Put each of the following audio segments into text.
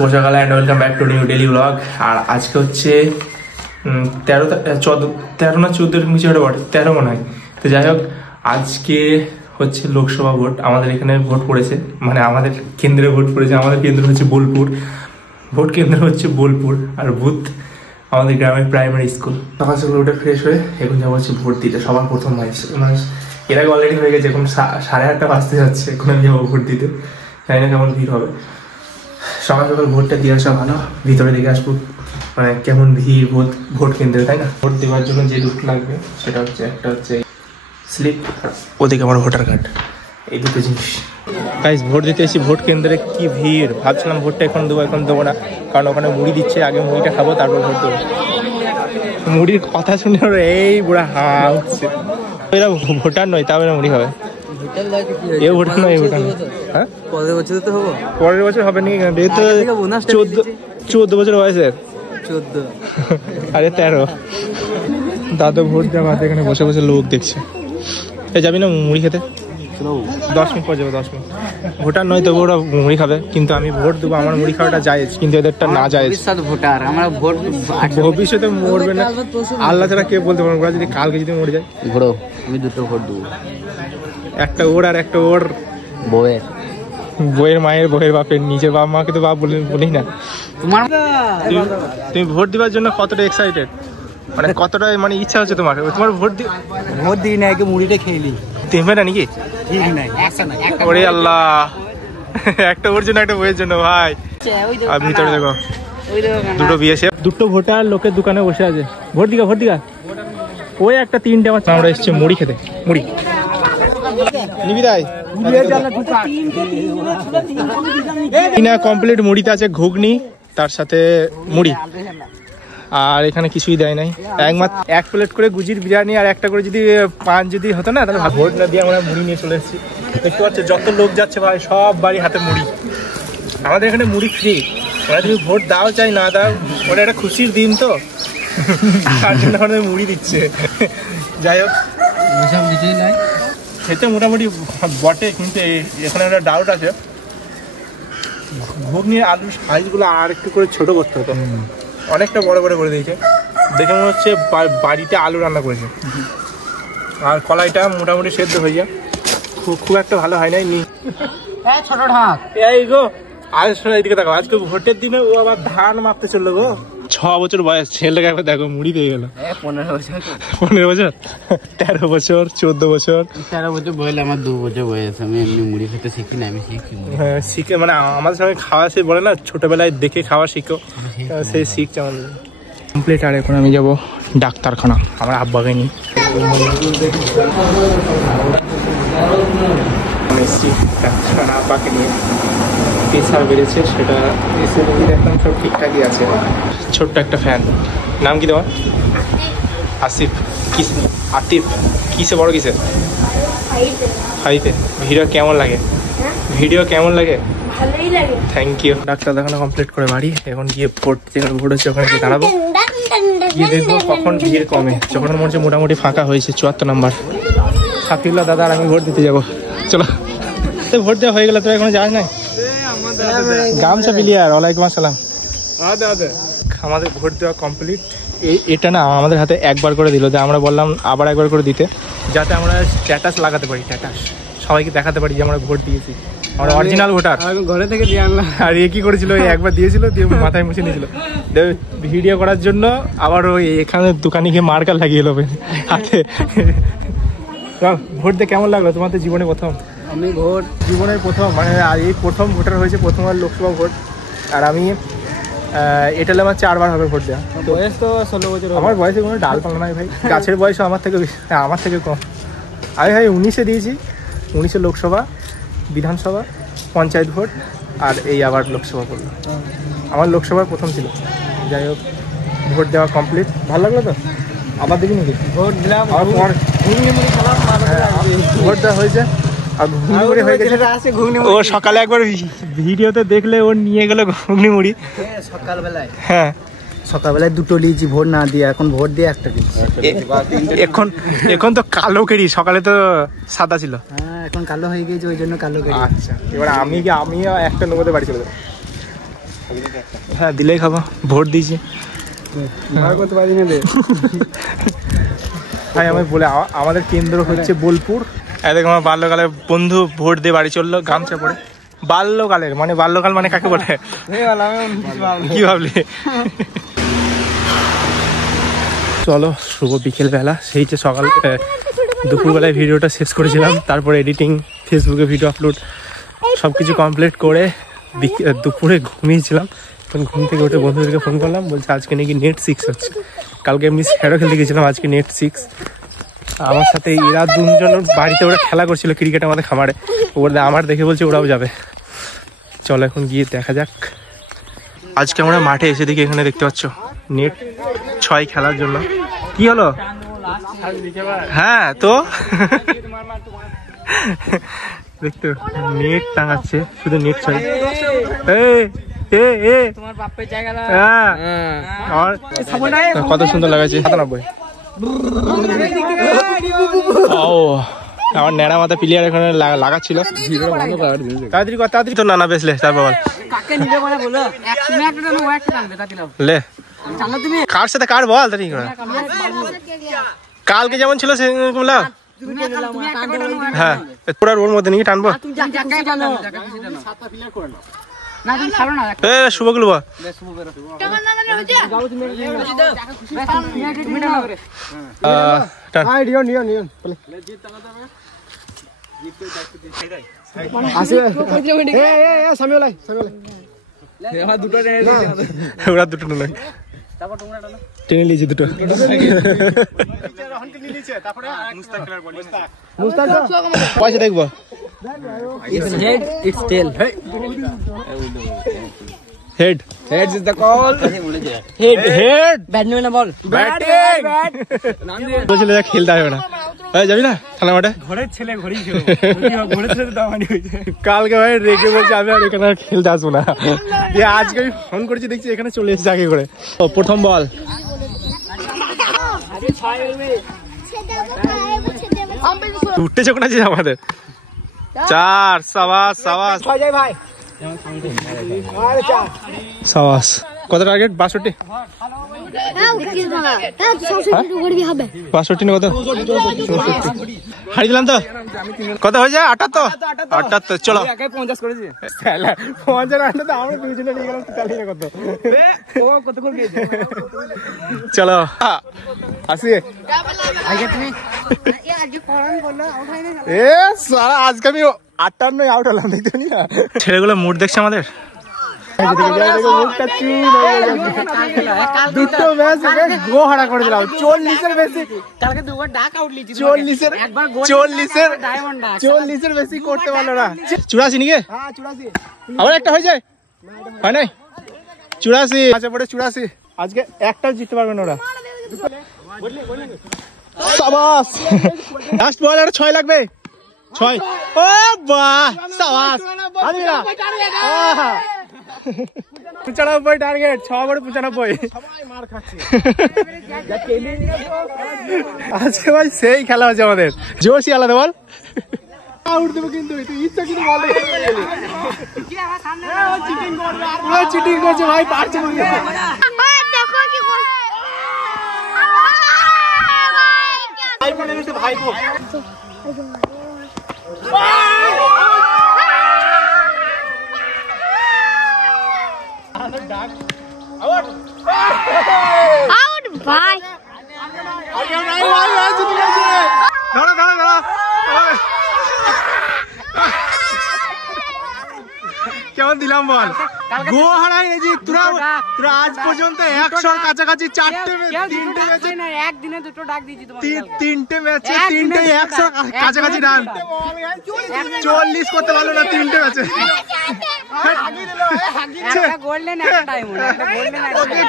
শুভ সকাল and welcome back to new daily blog. আর আজকে হচ্ছে 13 না 14 কিছু একটা বটে, 13 মনে হয়। তো যাই হোক, আজকে হচ্ছে লোকসভা ভোট। আমাদের এখানে ভোট পড়েছে, মানে আমাদের কেন্দ্রে ভোট পড়েছে। আমাদের কেন্দ্র হচ্ছে বোলপুর, ভোট কেন্দ্র হচ্ছে বোলপুর, আর বুথ আমাদের গ্রামের প্রাইমারি স্কুল। সকাল সকাল উঠে ফ্রেশ হয়ে এখন যাবো হচ্ছে ভোট দিতে। সবার প্রথম মানে এর আগে অলরেডি হয়ে গেছে, এখন 8:30 বাজতে যাচ্ছে। এখন আমি যাবো ভোট দিতে, জানি না কেমন ভিড় হবে। সকাল সকাল ভোটটা দিয়ে আসা ভালো, ভিতরে দেখে আসবো মানে কেমন ভিড় ভোট কেন্দ্রে, তাই না? ভোট দেওয়ার জন্য যে দুটো লাগবে সেটা হচ্ছে, একটা হচ্ছে স্লিপ, ওদিকে আমার ভোটার কার্ড, এই দুটো জিনিস। গাইস, ভোট দিতে এসেছি ভোট কেন্দ্রে, কি ভিড়! ভাবছিলাম ভোটটা এখন দেবো না, কারণ ওখানে মুড়ি দিচ্ছে, আগে মুড়িটা খাবো তারপর ভোট দেবো। মুড়ির কথা শুনে এই বুড়া হা উঠছে। এরা ভোটার নয়, তাও এরা মুড়ি খাবে। এ ভোটার নয়, এ ভোটার নয়। হ্যাঁ, পরের বছর হবে নি, 14 বছর বয়সে। 14 আরে 13। দাদা ভোট দেওয়া, এখানে বসে বসে লোক দেখছে। এই যাবি না মুড়ি খেতে? 10 মিনিট পর যাবে, 10 মিনিট। ভোটার নয় তবু ওরা মুড়ি খাবে, কিন্তু আমি ভোট দেবো। আমার মুড়ি খাওয়াটা জায়েজ, কিন্তু এদেরটা না জায়েজ। ভোটার আমরা ভোট ভবিষ্যতে মরবে না, আল্লাহ ছাড়া কে বলতে পারবে। ওরা যদি কালকে যদি মরে যায়, ঘোড়ো আমি দুটো ভোট দেবো, একটা ওর আর একটা ওর বইয়ের মায়ের, বইয়ের বাপের। নিজের বাবা মাকে তো বাপ বলি না। তুমি ভোট দেওয়ার জন্য কতটা এক্সাইটেড, মানে কতটা মানে ইচ্ছা হচ্ছে তোমার ভোট দিই না, আগে মুড়িটা খেয়ে দেবে না নাকি? ওরে আল্লাহ, একটা ওর জন্য একটা বইয়ের জন্য ভাই। আর ভিতরে দেখো দুটো বিয়েছে, দুটো ভোটার লোকের দোকানে বসে আছে। ভোট দিকা ওই একটা 3টে আমার। আমরা এসছি মুড়ি খেতে, মুড়ি নিবি তাই না। কমপ্লিট মুড়িতে আছে ঘুগনি, তার সাথে মুড়ি, আর এখানে কিছুই দেয় নাই। একমাত্র 1 প্লেট করে গুজির বিরিয়ানি আর একটা করে যদি পান যদি হতো না, তাহলে ভোট না দিয়ে আমরা মুড়ি নিয়ে চলে এসেছি। দেখতে পাচ্ছ যত লোক যাচ্ছে ভাই, সব বাড়ি হাতে মুড়ি। আমাদের এখানে মুড়ি ফ্রি, ওরা তুমি ভোট দাও চাই না দাও, ওটা একটা খুশির দিন, তো তার জন্য আমাদের মুড়ি দিচ্ছে। যাই হোক, খেতে মোটামুটি বটে, কিন্তু এখানে একটা ডাউট আছে, ঘুগনি আলুর সাইজগুলো আর একটু করে ছোট করতে হতো। অনেকটা বড় বড় করে দিয়েছে, দেখে মনে হচ্ছে বাড়িতে আলু রান্না করেছে। আর কলাইটা মোটামুটি সেদ্ধ হয়ে যায়, খুব একটা ভালো হয় নাই। ছোট ঢাক এই গো, আজ এইদিকে দেখো, আজকে ভোটের দিনে ও আবার ধান মাপতে চললো গো। 6 বছর বয়স ছেলেকে একবার দেখো মুড়ি পেয়ে গেল। 15 বছর 13 বছর 14 বছর 13 বছর বয়স, আমার 2 বছর বয়স। আমি এমনি মুড়ি খেতে শিখি না, আমি শিখছি। হ্যাঁ, শিখে মানে আমাদের সঙ্গে খাওয়া, সে বলে না ছোটবেলায় দেখে খাওয়া শিখো, সেই শিখছে আমাদের। কমপ্লিট। আর এখন আমি যাবো ডাক্তারখানা, আমার আব্বাকে নিয়ে। ডাক্তারখানা আব্বাকে নিয়ে, প্রেসার বেড়েছে, সেটা এসে দেখলাম সব ঠিকঠাকই আছে। ছোট্ট একটা ফ্যান। নাম কি তোমার? আসিফ। আতিফ কিসে বড়, কিসে? 5-এ। ভিডিও কেমন লাগে? ভালোই লাগে। Thank you. ডাক্তার দেখানো কমপ্লিট করে বাড়ি, এখন গিয়ে ভোট, যেখানে ভোট হচ্ছে ওখানে গিয়ে দাঁড়াবো, গিয়ে দেখবো কখন ভিড় কমে। যখন মনে হচ্ছে মোটামুটি ফাঁকা হয়েছে, 74 নম্বর। সাফিউল্লাহ দাদা আর আমি ভোট দিতে যাবো, চলো। ভোট দেওয়া হয়ে গেল, তো এখনো যাস নাই? গামছা বিলিয়ার, ওয়ালাইকুম আসসালাম। আমাদের ভোট দেওয়া কমপ্লিট। এটা না আমাদের হাতে একবার করে দিল, আমরা বললাম আবার একবার করে দিতে, যাতে আমরা স্ট্যাটাস লাগাতে পারি, স্ট্যাটাস সবাইকে দেখাতে পারি যে আমরা ভোট দিয়েছি, আমরা অরিজিনাল ভোটার। ঘরে থেকে দিয়ে আনলাম। আর এ কি করেছিল, একবার দিয়েছিল, দিয়ে মাথায় মুছে নিয়েছিল ভিডিও করার জন্য। আবার ওই এখানে দোকানে গিয়ে মার্কার লাগিয়ে নেবে হাতে। ভোট দিয়ে কেমন লাগলো তোমার? তো জীবনে প্রথম? আমি ভোট জীবনের প্রথম, মানে এই প্রথম ভোটার হয়েছে, প্রথমবার লোকসভা ভোট। আর আমি এটা আমার 4 বার হবে ভোট দেওয়া। বয়স তো 16 বছর। আমার বয়সে কোনো ডাল পাল্লা নাই ভাই, গাছের বয়সও আমার থেকে কম। আমি ভাই 19-এ দিয়েছি, 19-এ লোকসভা, বিধানসভা, পঞ্চায়েত ভোট, আর এই আবার লোকসভা করলো। আমার লোকসভার প্রথম ছিল। যাই হোক, ভোট দেওয়া কমপ্লিট। ভালো লাগলো তো? আবার দেখি নাকি? ভোট দিলাম, ভোট দেওয়া হয়েছে। ও সকালে একবার ভিডিওতে দেখলে ও নিয়ে গেল ঘুগনি মুড়ি সকালবেলায়। হ্যাঁ, সকালবেলায় দুটো লিয়েছি ভোট না দিয়ে, এখন ভোট দিয়ে একটা দিচ্ছি। এখন তো কালো কেরি, সকালে তো সাদা ছিল। হ্যাঁ, এখন কালো হয়ে গেছে, ওই জন্য কালো কেরি। আচ্ছা, এবার আমিও একটা নগদে বাড়ি চলে যাবো। হ্যাঁ দিলেই খাবো, ভোট দিয়েছি ভাই। আমি বলে আমাদের কেন্দ্র হচ্ছে বোলপুর। দেখ আমার বাল্যকালের বন্ধু ভোট দিয়ে বাড়ি চললো গামছা পরে। বাল্যকালের মানে বাল্যকাল মানে কাকে বলে কি ভাবলি? চলো শুভ বিকেল বেলা, সেই যে সকাল দুপুরবেলায় ভিডিওটা শেষ করেছিলাম, তারপরে এডিটিং, ফেসবুকে ভিডিও আপলোড সব কিছু কমপ্লিট করে দুপুরে ঘুমিয়েছিলাম। এখন ঘুম থেকে উঠে বন্ধুদেরকে ফোন করলাম, বলছে আজকে নাকি নেট 6 হচ্ছে। কালকে এমনি স্যারও খেলতে গেছিলাম, আজকে নেট 6। আমার সাথে এরা দুজন বাড়িতে ওরা খেলা করছিল ক্রিকেট আমাদের খামারে, ওরা আমার দেখে বলছে ওরাও যাবে। চলো এখন গিয়ে দেখা যাক। আজকে আমরা মাঠে এসে দেখি এখানে দেখতে পাচ্ছ নেট 6 খেলার জন্য। কি হলো? হ্যাঁ তো দেখতো নেট টাঙাচ্ছে, শুধু নেট 6। কত সুন্দর লাগাচ্ছে। 97। ও আমার ন্যাড়া মাথা প্লেয়ার এখানে লাগাচ্ছিল। তাড়াতাড়ি কর, তাড়াতাড়ি তো নানা বেসলে তারপর লে কার সাথে কার বল তাড়াতাড়ি করে। কালকে যেমন ছিল সেরকম লাও। হ্যাঁ পুরার ওর মধ্যে নাকি টানবো। শুভগুলো ওরা দুটো নয় টেনে নিয়েছে দুটো। পয়সা দেখবো head head is the call. Head head Batman ball batting বলছিলে যা খেলতে হবে না। ভাই যাবি না থানা মাঠে? ঘরের ছেলে ঘরেই খেলবো, ঘরের ছেলে দামানি হয়েছে। কালকে ভাই রেগে বলছে আমি আর এখানে খেলতে আসবো না। আজকে আমি ফোন করেছি দেখছি এখানে চলে এসেছে আগে করে। ও প্রথম বল উঠতে চোখ আছে আমাদের 4। সাবাস সাবাস ভাই সাবাস। কত টার্গেট? 62। 62 না কত? হারিয়ে দিলাম তো। কত হয়ে যায়? 78। চলো 50 করেছি। 50 আমরা দুজনে নিয়ে গেলাম 43 কত। চলো আসি। আজকে আমি 58 আউট হলাম, দেখতে নি না? ছেলেগুলো মুড দেখছে আমাদের। দুটো ম্যাচ গো হারা করে দিলাম। 40-এর বেশি কালকে দুবার ডাক আউট লিয়েছি। 40-এর বেশি করতে পারলো না। 84 নাকি? হ্যাঁ 84। আবার একটা হয়ে যায় হয় নাই? 84 আচ্ছা পড়ে 84। আজকে একটাও জিততে পারবে না ওরা। সাবাস। লাস্ট বল আর 6 লাগবে। 6। ও বাহ সাবাস। আমি না 95 টার্গেট। 6 বড় 95। সবাই মার খাচ্ছে আজকে ভাই সেই খেলা হচ্ছে আমাদের। জোশই আলাদা বল আউট দেবো কিন্তু ইচ্ছা কিন্তু বলে চিটিং করছে ভাই। পারছে ভাই আউট ভাই। কেমন দিলাম বল? গো হারাই যে তোরা আজ পর্যন্ত 100 কাছাকাছি 4টে ম্যাচে একদিনে দুটো ডাক দিয়েছি তোমাকে। 3টে ম্যাচে 3টে 100 কাছাকাছি রান। 40 করতে পারলো না 3টে ম্যাচে।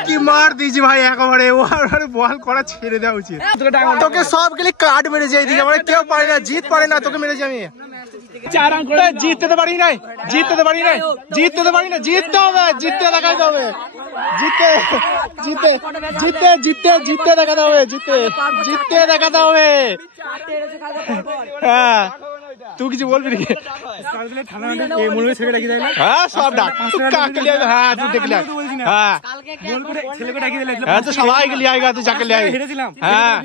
কি মার দিয়েছি ভাই একেবারে। ওর বল করা ছেড়ে দেওয়া উচিত। তোকে সব গেলে কার্ড মেরেছে এইদিকে, মানে কেউ পারে না, জিত পারে না, তোকে মেরেছি আমি। 4 রান করে জিততে তো পারি নাই, জিততে তো পারি নাই, জিততে তো পারি না। জিততে হবে, জিততে দেখাতে হবে, জিততে জিততে জিততে জিততে জিততে দেখাতে হবে, জিততে জিততে দেখাতে হবে। হ্যাঁ তুই কিছু বলবি নাকি? হ্যাঁ সব ডাক কাকে লিয়ে আয়? হ্যাঁ তুই দেখলি হ্যাঁ হ্যাঁ তো সবাইকে লিয়ে আएगा তুই যাকে লিয়ে আয় হ্যাঁ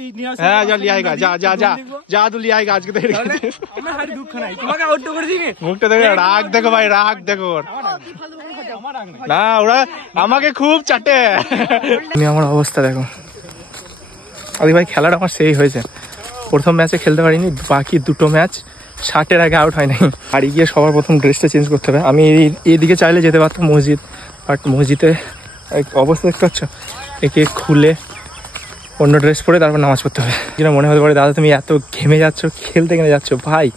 হ্যাঁ যা লিয়ে আएगा যা যা যা যা তুই লিয়ে আएगा আজকে তো হেরে গেছে মুখটা দেখো রাগ দেখো ভাই রাগ দেখো না ওরা আমাকে খুব চাটে আমার অবস্থা দেখো আরে ভাই খেলাটা আমার সেই হয়েছে প্রথম ম্যাচে খেলতে পারিনি বাকি দুটো ম্যাচ 60-এর আগে আউট হয় নাই বাড়ি গিয়ে সবার প্রথম ড্রেসটা চেঞ্জ করতে হবে আমি এইদিকে চাইলে যেতে পারতাম মসজিদ বাট মসজিদে অবস্থা দেখতে পাচ্ছ একে খুলে অন্য ড্রেস পরে তারপর নামাজ পড়তে হবে যেটা মনে হতে পারে দাদা তুমি এত ঘেমে যাচ্ছ খেলতে কেন যাচ্ছ ভাই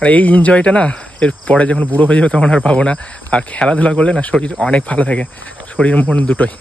আর এই এনজয়টা না এর পরে যখন বুড়ো হয়ে যাবে তখন আর পাবো না আর খেলাধুলা করলে না শরীর অনেক ভালো থাকে শরীর মন দুটোই